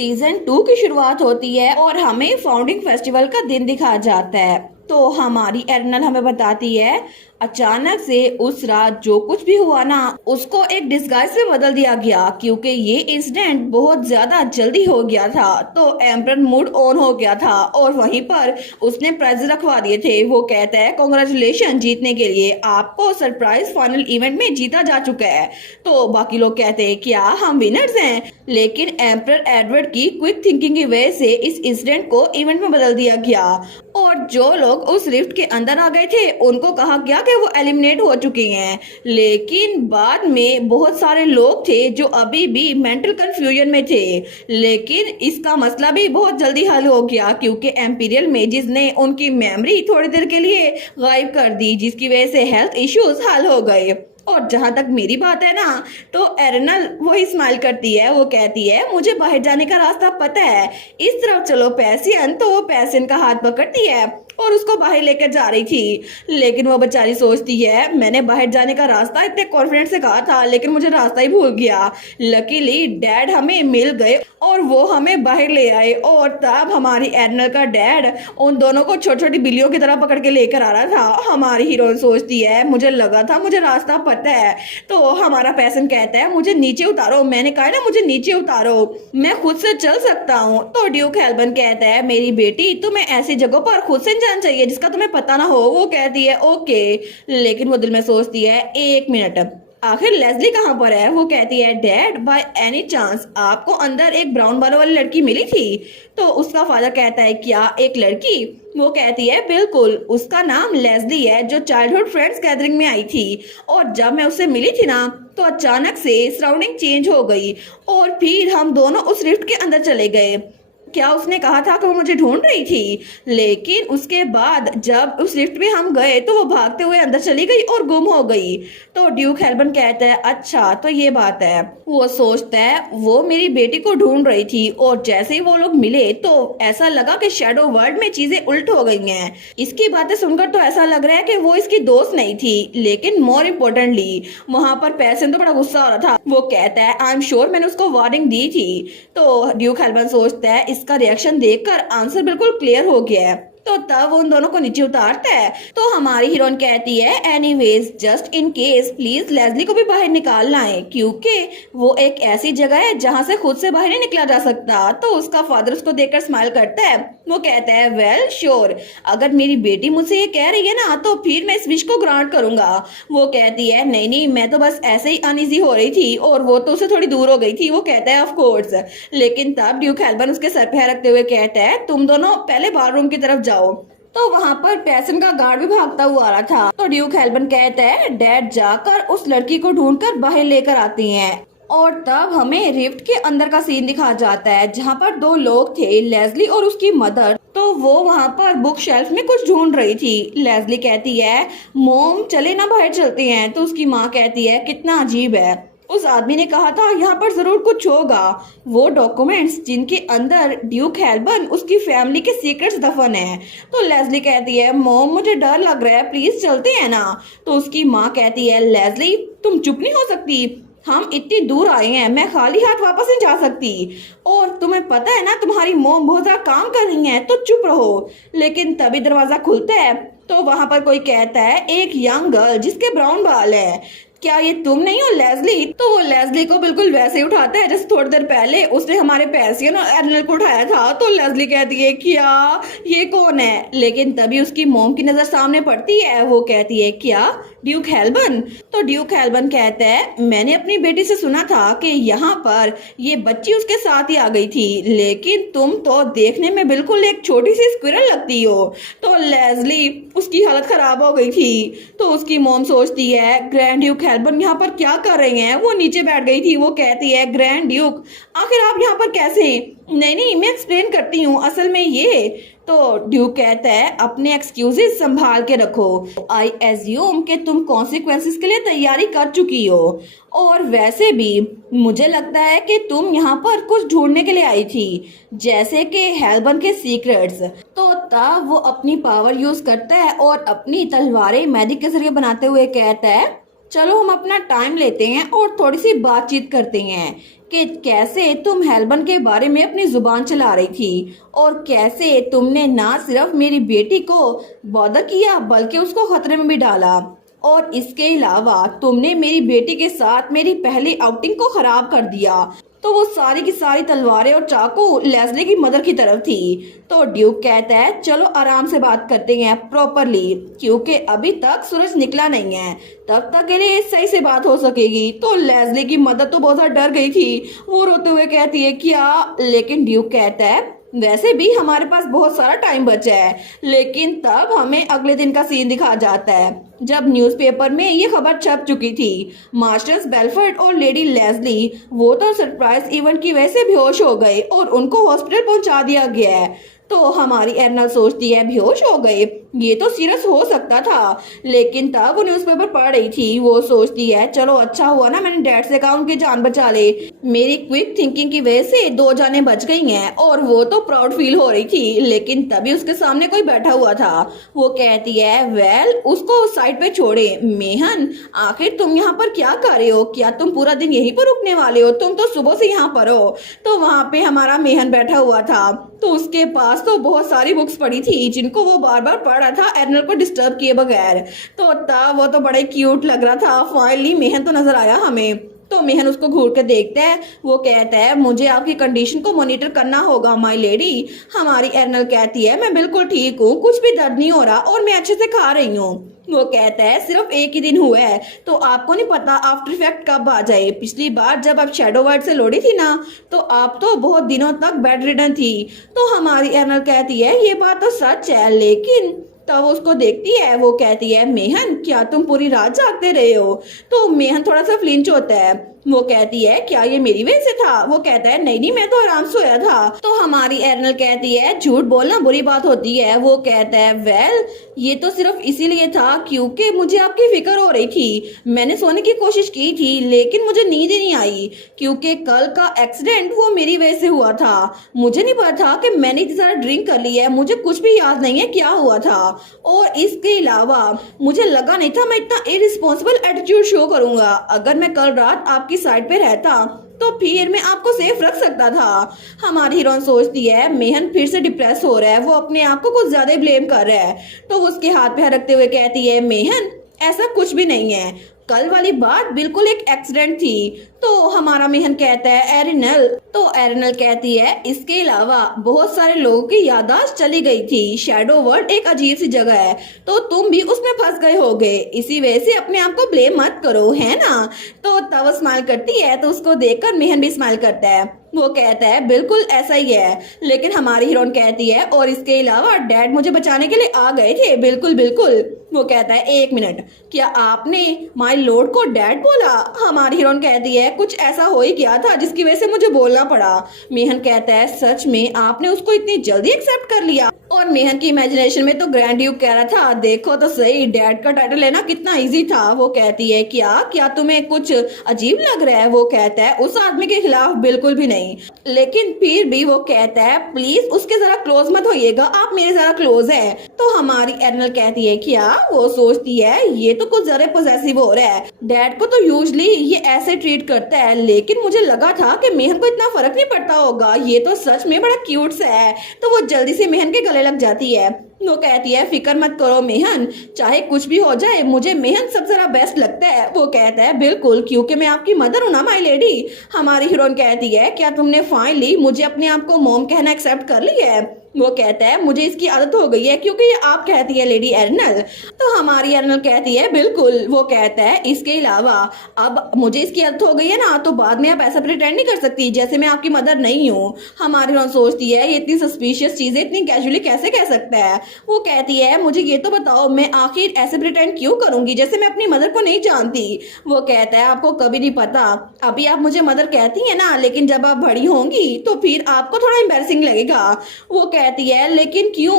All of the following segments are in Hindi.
सीजन 2 की शुरुआत होती है और हमें फाउंडिंग फेस्टिवल का दिन दिखाया जाता है। तो हमारी एरनल हमें बताती है अचानक से उस रात जो कुछ भी हुआ ना उसको एक डिस्गाइज में बदल दिया गया, क्योंकि ये इंसिडेंट बहुत ज्यादा जल्दी हो गया था। तो एम्परर मूड ऑन हो गया था और वहीं पर उसने प्राइज रखवा दिए थे। वो कहता है कांग्रेचुलेशन जीतने के लिए, आपको सरप्राइज फाइनल इवेंट में जीता जा चुका है। तो बाकी लोग कहते हैं क्या हम विनर्स हैं, लेकिन एम्परर एडवर्ड की क्विक थिंकिंग की वजह से इस इंसिडेंट को इवेंट में बदल दिया गया और जो लोग उस रिफ्ट के अंदर आ गए थे उनको कहा गया कि वो एलिमिनेट हो चुके हैं। लेकिन बाद में बहुत सारे लोग थे जो अभी भी मेंटल कंफ्यूजन में थे, लेकिन इसका मसला भी बहुत जल्दी हल हो गया क्योंकि एम्पीरियल मेजिस ने उनकी मेमोरी थोड़ी देर के लिए गायब कर दी, जिसकी वजह से हेल्थ इश्यूज हल हो गए। और जहां तक मेरी बात है ना, तो एरनल वही स्माइल करती है। वो कहती है मुझे बाहर जाने का रास्ता पता है, इस तरफ चलो पैसियन। तो वो पैसियन का हाथ पकड़ती है और उसको बाहर लेकर जा रही थी, लेकिन वो बेचारी सोचती है मैंने बाहर जाने का रास्ता इतने कॉन्फिडेंस से कहा था लेकिन मुझे रास्ता ही भूल गया। लकीली डैड हमें मिल गए और वो हमें बाहर ले आए और तब हमारी एरनल का डैड उन दोनों को छोटी छोटी बिल्लियों की तरह पकड़ के लेकर आ रहा था। हमारी हीरोइन सोचती है मुझे लगा था मुझे रास्ता पता है। तो हमारा पैसन कहता है मुझे नीचे उतारो, मैंने कहा ना मुझे नीचे उतारो, मैं खुद से चल सकता हूँ। तो ड्यूक हेल्बन कहता है मेरी बेटी तुम्हें ऐसी जगहों पर खुद से जाना चाहिए जिसका तुम्हें पता ना हो। वो कहती है ओके, लेकिन वो दिल में सोचती है 1 मिनट आखिर लेस्ली कहाँ पर है। वो कहती है डैड बाय एनी चांस आपको अंदर एक ब्राउन बालों वाली लड़की मिली थी। तो उसका फादर कहता है क्या एक लड़की। वो कहती है बिल्कुल, उसका नाम लेस्ली है जो चाइल्डहुड फ्रेंड्स गैदरिंग में आई थी और जब मैं उससे मिली थी ना तो अचानक से सराउंडिंग चेंज हो गई और फिर हम दोनों उस रिफ्ट के अंदर चले गए। क्या उसने कहा था कि वो मुझे ढूंढ रही थी, लेकिन उसके बाद जब उस लिफ्ट में हम गए तो वो भागते हुए अंदर चली गई और गुम हो गई। तो ड्यूक हेल्बन कहता है अच्छा तो ये बात है। वो सोचता है वो मेरी बेटी को ढूंढ रही थी और जैसे ही वो लोग मिले तो ऐसा लगा कि शैडो वर्ल्ड में चीजें उल्ट हो गई हैं। इसकी बातें सुनकर तो ऐसा लग रहा है कि वो इसकी दोस्त नहीं थी, लेकिन मोर इम्पोर्टेंटली वहां पर पैसन तो बड़ा गुस्सा हो रहा था। वो कहता है आई एम श्योर मैंने उसको वार्निंग दी थी। तो ड्यूक हेल्बन सोचता है इसका रिएक्शन देखकर आंसर बिल्कुल क्लियर हो गया है। तो तब उन दोनों को नीचे उतारता है। तो हमारी हीरोइन कहती है anyways just in case please Leslie को भी बाहर निकालना है, क्योंकि वो एक ऐसी जगह है जहां से खुद से बाहर नहीं निकला जा सकता। तो उसका फादर उसको देखकर स्माइल करता है। वो कहता है वेल श्योर, अगर मेरी बेटी मुझसे ये कह रही है ना तो फिर मैं इस विश को ग्रांट करूंगा। वो कहती है नहीं नहीं मैं तो बस ऐसे ही अनईजी हो रही थी और वो तो उससे थोड़ी दूर हो गई थी। वो कहता है ऑफ कोर्स, लेकिन तब ड्यूक हेल्बन उसके सर पे रखते हुए कहता है तुम दोनों पहले बाथरूम की तरफ जाओ। तो वहाँ पर पैसन का गार्ड भी भागता हुआ आ रहा था। तो ड्यूक हेल्बन कहता है डैड जाकर उस लड़की को ढूंढकर बाहर लेकर आती हैं और तब हमें रिफ्ट के अंदर का सीन दिखाया जाता है जहाँ पर दो लोग थे लेस्ली और उसकी मदर। तो वो वहाँ पर बुक शेल्फ में कुछ ढूंढ रही थी। लेस्ली कहती है मोम चले ना बाहर चलते हैं। तो उसकी माँ कहती है कितना अजीब है, उस आदमी ने कहा था यहाँ पर जरूर कुछ होगा। वो डॉक्यूमेंट्स जिनके अंदर ड्यूक हेल्बन उसकी फैमिली के सीक्रेट्स दफन है। तो लेस्ली कहती है मोम मुझे डर लग रहा है प्लीज चलते हैं ना। तो उसकी माँ कहती है लेस्ली तुम चुप नहीं हो सकती, हम इतनी दूर आए हैं, मैं खाली हाथ वापस नहीं जा सकती और तुम्हें पता है ना तुम्हारी मोम बहुत ज्यादा काम कर रही है तो चुप रहो। लेकिन तभी दरवाजा खुलता है तो वहां पर कोई कहता है एक यंग गर्ल जिसके ब्राउन बाल है, क्या ये तुम नहीं हो लेस्ली। तो वो लेस्ली को बिल्कुल वैसे ही उठाता है जैसे थोड़ी देर पहले उसने हमारे पैसियन और एरनल को उठाया था। तो लेस्ली कहती है क्या ये कौन है, लेकिन तभी उसकी मोम की नजर सामने पड़ती है। वो कहती है क्या ड्यूक हेल्बन। तो ड्यूक हेल्बन कहता है मैंने अपनी बेटी से सुना था कि यहाँ पर ये बच्ची उसके साथ ही आ गई थी, लेकिन तुम तो देखने में बिल्कुल एक छोटी सी स्क्विरल लगती हो। तो लेस्ली उसकी हालत खराब हो गई थी। तो उसकी मोम सोचती है ग्रैंड ड्यूक हेल्बन यहाँ पर क्या कर रही हैं। वो नीचे बैठ गई थी। वो कहती है ग्रैंड ड्यूक आखिर आप यहाँ पर कैसे। नहीं नहीं मैं एक्सप्लेन करती हूँ, असल में ये। तो ड्यूक कहता है अपने एक्सक्यूजेस संभाल के रखो, आई एज्यूम कि तुम कॉन्सिक्वेंसेस के लिए तैयारी कर चुकी हो और वैसे भी मुझे लगता है कि तुम यहाँ पर कुछ ढूंढने के लिए आई थी जैसे कि हेल्बन के सीक्रेट्स। तो तब वो अपनी पावर यूज करता है और अपनी तलवारें मैजिक के जरिए बनाते हुए कहता है चलो हम अपना टाइम लेते हैं और थोड़ी सी बातचीत करते हैं कि कैसे तुम हेल्बन के बारे में अपनी जुबान चला रही थी और कैसे तुमने ना सिर्फ मेरी बेटी को बॉदर किया बल्कि उसको खतरे में भी डाला, और इसके अलावा तुमने मेरी बेटी के साथ मेरी पहली आउटिंग को खराब कर दिया। तो वो सारी की सारी तलवारें और चाकू लेस्ली की मदर की तरफ थी। तो ड्यूक कहता है चलो आराम से बात करते हैं प्रॉपरली, क्योंकि अभी तक सूरज निकला नहीं है, तब तक के लिए सही से बात हो सकेगी। तो लेस्ली की मदर तो बहुत ज्यादा डर गई थी, वो रोते हुए कहती है क्या, लेकिन ड्यूक कहता है वैसे भी हमारे पास बहुत सारा टाइम बचा है। लेकिन तब हमें अगले दिन का सीन दिखाया जाता है जब न्यूज़पेपर में ये खबर छप चुकी थी। मास्टर्स बेलफोर्ड और लेडी लेस्ली वो तो सरप्राइज इवेंट की वजह से बेहोश हो गए और उनको हॉस्पिटल पहुंचा दिया गया है। तो हमारी एर्नल सोचती है बेहोश हो गए, ये तो सीरियस हो सकता था, लेकिन तब वो न्यूज़पेपर पढ़ रही थी। वो सोचती है चलो अच्छा हुआ ना मैंने डैड से कहा उनकी जान बचा ले, मेरी क्विक थिंकिंग की वजह से 2 जानें बच गई हैं। और वो तो प्राउड फील हो रही थी, लेकिन तभी उसके सामने कोई बैठा हुआ था। वो कहती है वेल उसको साइड पे छोड़े। मेहन आखिर तुम यहाँ पर क्या कर रहे हो, क्या तुम पूरा दिन यहीं पर रुकने वाले हो, तुम तो सुबह से यहाँ पर हो। तो वहाँ पे हमारा मेहन बैठा हुआ था, तो उसके पास तो बहुत सारी बुक्स पड़ी थी जिनको वो बार बार पढ़ रहा था एर्नल को डिस्टर्ब किए बगैर। तो तब वो तो बड़े क्यूट लग रहा था। फाइनली मेहन तो नजर आया हमें। तो मेहन उसको घूर के देखता है, वो कहता है मुझे आपकी कंडीशन को मॉनिटर करना होगा माय लेडी। हमारी एर्नल कहती है मैं बिल्कुल ठीक हूँ, कुछ भी दर्द नहीं हो रहा और मैं अच्छे से खा रही हूँ। वो कहता है सिर्फ एक ही दिन हुआ है, तो आपको नहीं पता आफ्टर इफेक्ट कब आ जाए। पिछली बार जब आप शैडो वर्ल्ड से लौड़ी थी ना, तो आप तो बहुत दिनों तक बेड रिडन थी। तो हमारी एर्नल कहती है ये बात तो सच है, लेकिन तब उसको देखती है, वो कहती है मेहन क्या तुम पूरी रात जागते रहे हो। तो मेहन थोड़ा सा फ्लिंच होता है। वो कहती है क्या ये मेरी वजह से था। वो कहता है नहीं नहीं मैं तो आराम सोया था। तो हमारी एर्नल कहती है झूठ बोलना बुरी बात होती है। वो कहता है वेल ये तो सिर्फ इसीलिए था क्योंकि मुझे आपकी फिक्र हो रही थी। मैंने सोने की कोशिश की थी लेकिन मुझे नींद ही नहीं आई, क्योंकि कल का एक्सीडेंट वो मेरी वजह से हुआ था। मुझे नहीं पता था कि मैंने इतनी सारा ड्रिंक कर ली है, मुझे कुछ भी याद नहीं है क्या हुआ था। और इसके अलावा मुझे लगा नहीं था मैं इतना इरिस्पॉन्सिबल एटीट्यूड शो करूंगा। अगर मैं कल रात आपकी साइड पे रहता तो फिर मैं आपको सेफ रख सकता था। हमारी हीरोइन सोचती है मेहन फिर से डिप्रेस हो रहा है, वो अपने आप को कुछ ज्यादा ब्लेम कर रहा है। तो वो उसके हाथ पे रखते हुए कहती है मेहन ऐसा कुछ भी नहीं है, कल वाली बात बिल्कुल एक एक्सीडेंट थी। तो हमारा मेहन कहता है एरिनल। तो एरिनल कहती है इसके अलावा बहुत सारे लोगों की याददाश्त चली गई थी। शैडो वर्ल्ड एक अजीब सी जगह है, तो तुम भी उसमें फंस गए होगे, इसी वजह से अपने आप को ब्लेम मत करो, है ना। तो तब स्माइल करती है, तो उसको देखकर मेहन भी स्माइल करता है। वो कहता है बिल्कुल ऐसा ही है, लेकिन हमारी हीरोइन कहती है और इसके अलावा डैड मुझे बचाने के लिए आ गए थे। बिल्कुल बिल्कुल। वो कहता है एक मिनट, क्या आपने माय लॉर्ड को डैड बोला। हमारी हीरोइन कहती है कुछ ऐसा हो ही गया था जिसकी वजह से मुझे बोलना पड़ा। मेहन कहता है सच में आपने उसको इतनी जल्दी एक्सेप्ट कर लिया। और मेहन की इमेजिनेशन में तो ग्रैंड ड्यूक कह रहा था देखो तो सही डैड का टाइटल लेना कितना इजी था। वो कहती है क्या तुम्हें कुछ अजीब लग रहा है। वो कहता है उस आदमी के खिलाफ बिल्कुल भी नहीं, लेकिन फिर भी वो कहता है प्लीज उसके जरा क्लोज मत होइएगा, आप मेरे जरा क्लोज है। तो हमारी एर्नल कहती है क्या। वो सोचती है ये तो कुछ ज्यादा पॉसेसिव हो रहा है, डैड को तो यूजुअली ये ऐसे ट्रीट करता है, लेकिन मुझे लगा था कि मेहन को इतना फर्क नहीं पड़ता होगा, ये तो सच में बड़ा क्यूट सा है। तो वो जल्दी से मेहन के गले लग जाती है। वो कहती है फिक्र मत करो मेहन, चाहे कुछ भी हो जाए मुझे मेहन सबसे ज्यादा बेस्ट लगता है। वो कहता है बिल्कुल, क्योंकि मैं आपकी मदर हूं ना माय लेडी। हमारी हीरोइन कहती है क्या तुमने फाइनली मुझे अपने आप को मॉम कहना एक्सेप्ट कर लिया है। वो कहता है मुझे इसकी आदत हो गई है क्योंकि ये आप कहती है लेडी एर्नल। तो हमारी एर्नल कहती है बिल्कुल। वो कहता है इसके अलावा अब मुझे इसकी आदत हो गई है ना, तो बाद में आप ऐसा प्रिटेंड नहीं कर सकती जैसे मैं आपकी मदर नहीं हूँ। हमारी हीरोइन सोचती है ये इतनी सस्पिशियस चीजें इतनी कैजुअली कैसे कह सकता है। वो कहती है मुझे ये तो बताओ मैं आखिर ऐसे प्रिटेंड क्यों करूंगी जैसे मैं अपनी मदर को नहीं जानती। वो कहता है आपको कभी नहीं पता, अभी आप मुझे मदर कहती है ना, लेकिन जब आप बड़ी होंगी तो फिर आपको थोड़ा एम्बैरसिंग लगेगा। वो कहती है लेकिन क्यों।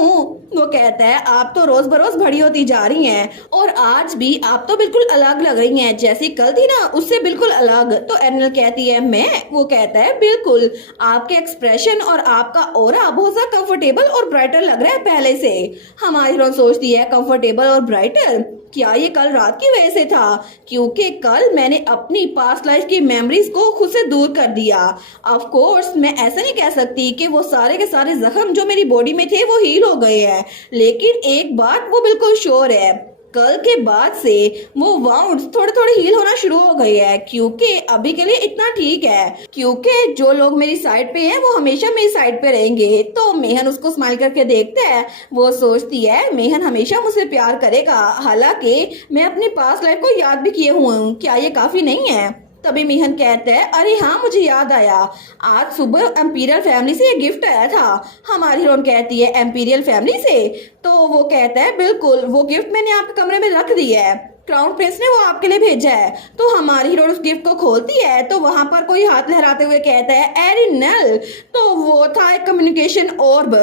वो कहता है आप तो रोज बरोज बड़ी होती जा रही हैं और आज भी आप तो बिल्कुल अलग लग रही हैं, जैसी कल थी ना उससे बिल्कुल अलग। तो एर्नल कहती है मैं। वो कहता है बिल्कुल, आपके एक्सप्रेशन और आपका ऑरा बहुत ज्यादा कंफर्टेबल और ब्राइटर लग रहा है पहले से। हमारी हीरोइन सोचती है कंफर्टेबल और ब्राइटर, क्या ये कल रात की वजह से था? क्योंकि कल मैंने अपनी पास्ट लाइफ की मेमोरीज को खुद से दूर कर दिया। ऑफ कोर्स मैं ऐसा नहीं कह सकती कि वो सारे के सारे जख्म जो मेरी बॉडी में थे वो हील हो गए हैं, लेकिन एक बात वो बिल्कुल श्योर है, कल के बाद से वो वाउंड्स थोड़े थोड़े हील होना शुरू हो गए हैं। क्योंकि अभी के लिए इतना ठीक है, क्योंकि जो लोग मेरी साइड पे हैं वो हमेशा मेरी साइड पे रहेंगे। तो मेहन उसको स्माइल करके देखता है, वो सोचती है मेहन हमेशा मुझसे प्यार करेगा, हालांकि मैं अपनी पास्ट लाइफ को याद भी किए हुआ हूँ, क्या ये काफी नहीं है? तभी मेहन कहता है, अरे हाँ मुझे याद आया, आज सुबह एम्पीरियल फैमिली से ये गिफ्ट आया था। हमारी हीरोइन कहती है, एम्पीरियल फैमिली से? तो वो कहता है, बिल्कुल, वो गिफ्ट मैंने आपके कमरे में रख दी है, क्राउन प्रिंस ने वो आपके लिए भेजा है। तो हमारी हीरोइन उस गिफ्ट को खोलती है तो वहां पर कोई हाथ लहराते हुए कहता है, एरिनल। तो वो था एक कम्युनिकेशन ऑर्ब,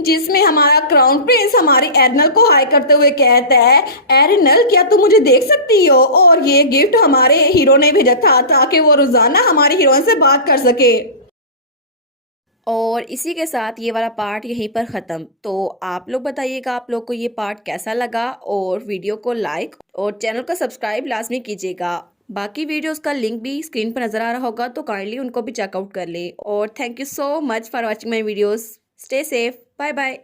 जिसमें हमारा क्राउन प्रिंस हमारी एरिनल को हाई करते हुए कहता है, एरिनल क्या तुम मुझे देख सकती हो? और ये गिफ्ट हमारे हीरो ने भेजा था ताकि वो रोजाना हमारी हीरोइन से बात कर सके। और इसी के साथ ये वाला पार्ट यहीं पर ख़त्म। तो आप लोग बताइएगा आप लोग को ये पार्ट कैसा लगा, और वीडियो को लाइक और चैनल को सब्सक्राइब लाजमी कीजिएगा। बाकी वीडियोस का लिंक भी स्क्रीन पर नज़र आ रहा होगा, तो काइंडली उनको भी चेकआउट कर ले। और thank you so much for watching my videos. Stay safe, bye bye.